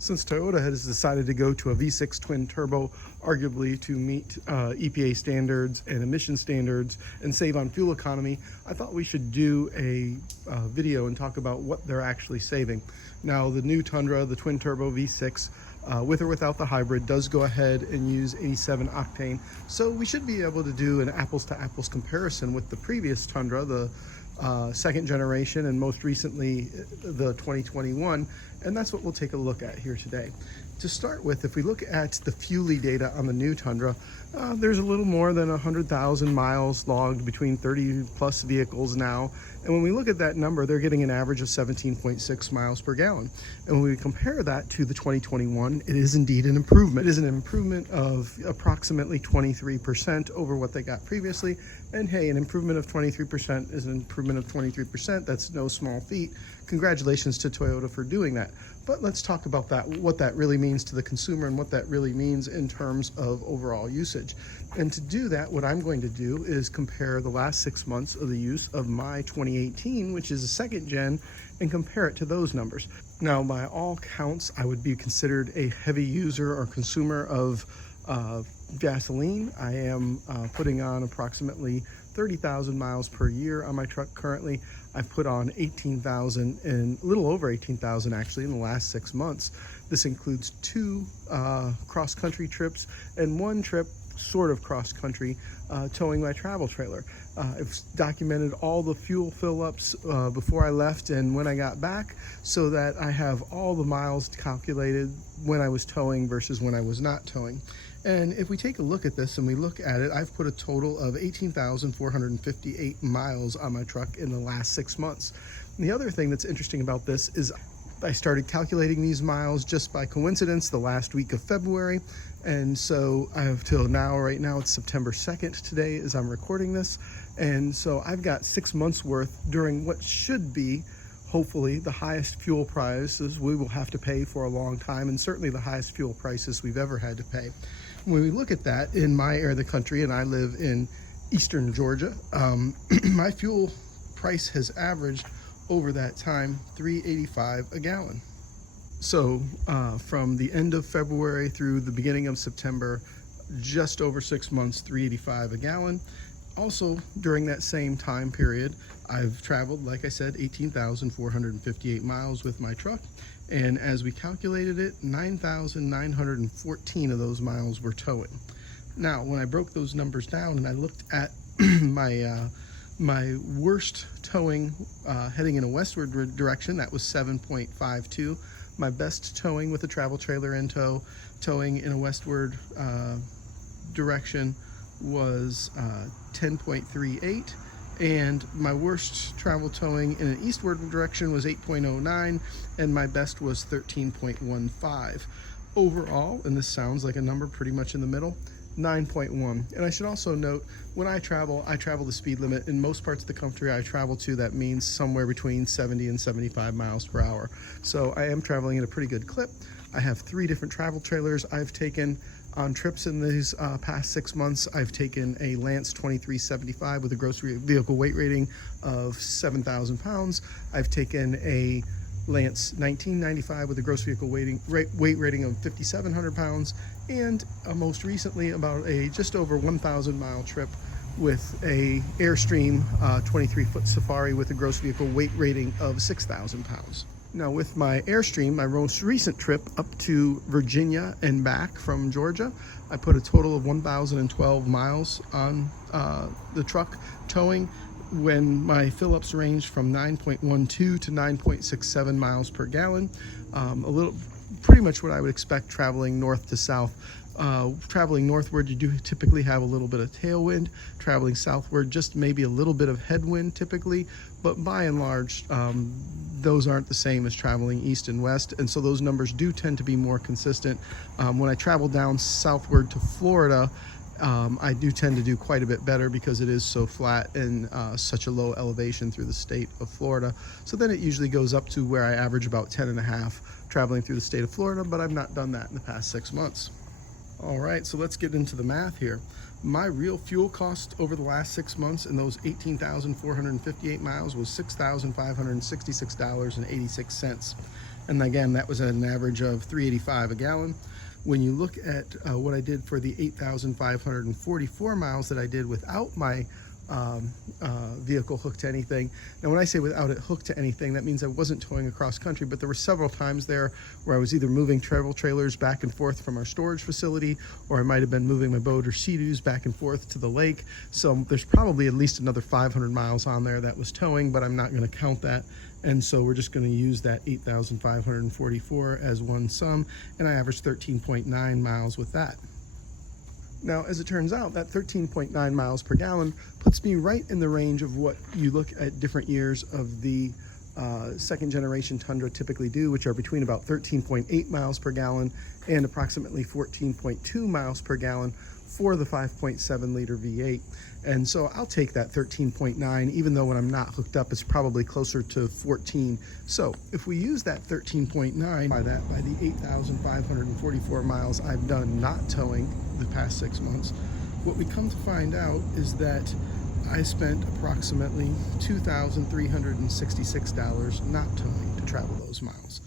Since Toyota has decided to go to a V6 twin turbo, arguably to meet EPA standards and emission standards and save on fuel economy, I thought we should do a video and talk about what they're actually saving. Now, the new Tundra, the twin turbo V6, with or without the hybrid, does go ahead and use 87 octane. So we should be able to do an apples to apples comparison with the previous Tundra, the second generation, and most recently the 2021, and that's what we'll take a look at here today. To start with, if we look at the Fuelie data on the new Tundra, there's a little more than 100,000 miles logged between 30 plus vehicles now, and when we look at that number, they're getting an average of 17.6 miles per gallon. And when we compare that to the 2021, it is indeed an improvement. It is an improvement of approximately 23% over what they got previously. And hey, an improvement of 23% is an improvement of 23%. That's no small feat. Congratulations to Toyota for doing that. But let's talk about that, what that really means to the consumer and what that really means in terms of overall usage. And to do that, what I'm going to do is compare the last 6 months of the use of my 2018, which is a second gen, and compare it to those numbers. Now, by all counts, I would be considered a heavy user or consumer of gasoline. I am putting on approximately 30,000 miles per year on my truck currently. I've put on 18,000 and a little over 18,000 actually in the last 6 months. This includes 2 cross-country trips and 1 trip sort of cross-country towing my travel trailer. I've documented all the fuel fill-ups before I left and when I got back, so that I have all the miles calculated when I was towing versus when I was not towing. And if we take a look at this and we look at it, I've put a total of 18,458 miles on my truck in the last 6 months. And the other thing that's interesting about this is I started calculating these miles just by coincidence the last week of February. And so I have till now, right now it's September 2nd today as I'm recording this. And so I've got 6 months worth during what should be hopefully the highest fuel prices we will have to pay for a long time, and certainly the highest fuel prices we've ever had to pay. When we look at that in my area of the country, and I live in eastern Georgia, my fuel price has averaged over that time $3.85 a gallon. So from the end of February through the beginning of September, just over 6 months, $3.85 a gallon. Also, during that same time period, I've traveled, like I said, 18,458 miles with my truck. And as we calculated it, 9,914 of those miles were towing. Now, when I broke those numbers down and I looked at my worst towing heading in a westward direction, that was 7.52. My best towing with a travel trailer in tow, towing in a westward direction was 10.38. And my worst travel towing in an eastward direction was 8.09, and my best was 13.15. Overall, and this sounds like a number pretty much in the middle, 9.1. And I should also note, when I travel the speed limit. In most parts of the country I travel to, that means somewhere between 70 and 75 miles per hour. So I am traveling at a pretty good clip. I have 3 different travel trailers I've taken on trips in these past 6 months. I've taken a Lance 2375 with a gross vehicle weight rating of 7,000 pounds. I've taken a Lance 1995 with a gross vehicle weight rating of 5,700 pounds, and most recently about a just over 1,000 mile trip with a Airstream 23-foot Safari with a gross vehicle weight rating of 6,000 pounds. Now, with my Airstream, my most recent trip up to Virginia and back from Georgia, I put a total of 1,012 miles on the truck towing, when my fill-ups ranged from 9.12 to 9.67 miles per gallon. Pretty much what I would expect traveling north to south. Traveling northward, you do typically have a little bit of tailwind. Traveling southward, just maybe a little bit of headwind typically, but by and large, those aren't the same as traveling east and west, and so those numbers do tend to be more consistent. When I travel down southward to Florida, I do tend to do quite a bit better because it is so flat and such a low elevation through the state of Florida. So then it usually goes up to where I average about 10.5 traveling through the state of Florida, but I've not done that in the past 6 months. All right, so let's get into the math here. My real fuel cost over the last 6 months in those 18,458 miles was $6,566.86. And again, that was at an average of $3.85 a gallon. When you look at what I did for the 8,544 miles that I did without my vehicle hooked to anything. Now when I say without it hooked to anything, that means I wasn't towing across country, but there were several times there where I was either moving travel trailers back and forth from our storage facility, or I might have been moving my boat or Sea-Doos back and forth to the lake. So there's probably at least another 500 miles on there that was towing, but I'm not going to count that. And so we're just going to use that 8,544 as one sum, and I averaged 13.9 miles with that. Now, as it turns out, that 13.9 miles per gallon puts me right in the range of what you look at different years of the second generation Tundra typically do, which are between about 13.8 miles per gallon and approximately 14.2 miles per gallon for the 5.7 liter V8. And so I'll take that 13.9, even though when I'm not hooked up, it's probably closer to 14. So if we use that 13.9 by the 8,544 miles I've done not towing the past 6 months, what we come to find out is that I spent approximately $2,366 not towing to travel those miles.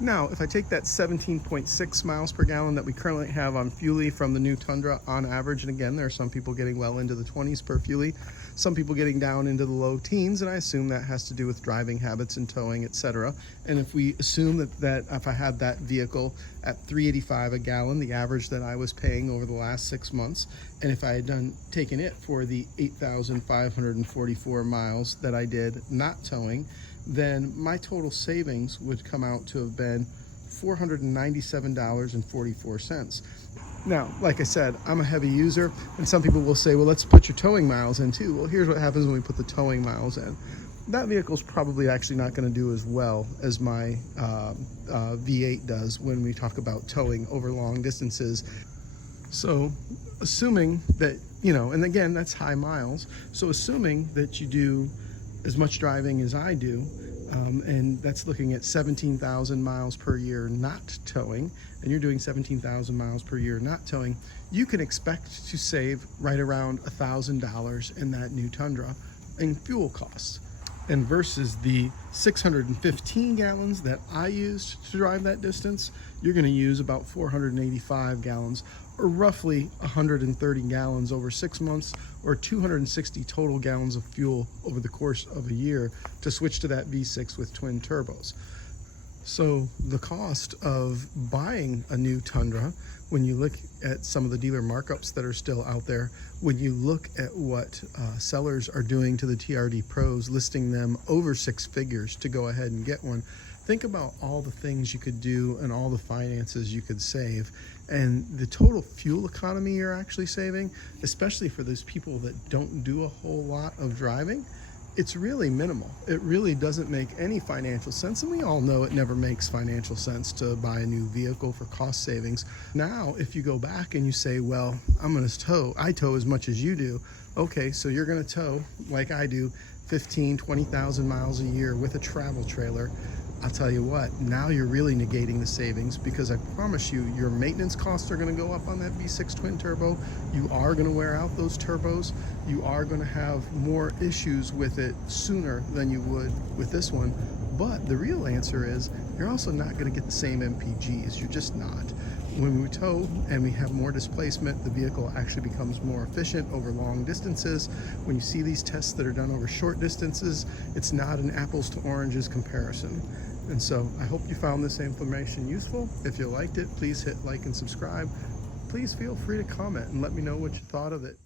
Now, if I take that 17.6 miles per gallon that we currently have on Fuelie from the new Tundra on average, and again, there are some people getting well into the 20s per Fuelie, some people getting down into the low teens, and I assume that has to do with driving habits and towing, etc. And if we assume that if I had that vehicle at $3.85 a gallon, the average that I was paying over the last 6 months, and if I had taken it for the 8,544 miles that I did not towing, then my total savings would come out to have been $497.44. Now, like I said, I'm a heavy user, and some people will say, well, let's put your towing miles in too. Well, here's what happens when we put the towing miles in. That vehicle's probably actually not going to do as well as my V8 does when we talk about towing over long distances. So assuming that, and again, that's high miles. So assuming that you do as much driving as I do, and that's looking at 17,000 miles per year not towing, and you're doing 17,000 miles per year not towing, you can expect to save right around $1,000 in that new Tundra in fuel costs. And versus the 615 gallons that I used to drive that distance, you're going to use about 485 gallons, or roughly 130 gallons over 6 months, or 260 total gallons of fuel over the course of a year to switch to that V6 with twin turbos. So the cost of buying a new Tundra, when you look at some of the dealer markups that are still out there, when you look at what sellers are doing to the TRD Pros, listing them over 6 figures to go ahead and get one, think about all the things you could do and all the finances you could save, and the total fuel economy you're actually saving, especially for those people that don't do a whole lot of driving. It's really minimal. It really doesn't make any financial sense, and we all know it never makes financial sense to buy a new vehicle for cost savings. Now, if you go back and you say, well, I tow as much as you do. Okay, so you're gonna tow, like I do, 15, 20,000 miles a year with a travel trailer. I'll tell you what, now you're really negating the savings, because I promise you, your maintenance costs are going to go up on that V6 twin turbo. You are going to wear out those turbos. You are going to have more issues with it sooner than you would with this one. But the real answer is, you're also not going to get the same MPGs. You're just not. When we tow and we have more displacement, the vehicle actually becomes more efficient over long distances. When you see these tests that are done over short distances, it's not an apples to oranges comparison. And so I hope you found this information useful. If you liked it, please hit like and subscribe. Please feel free to comment and let me know what you thought of it.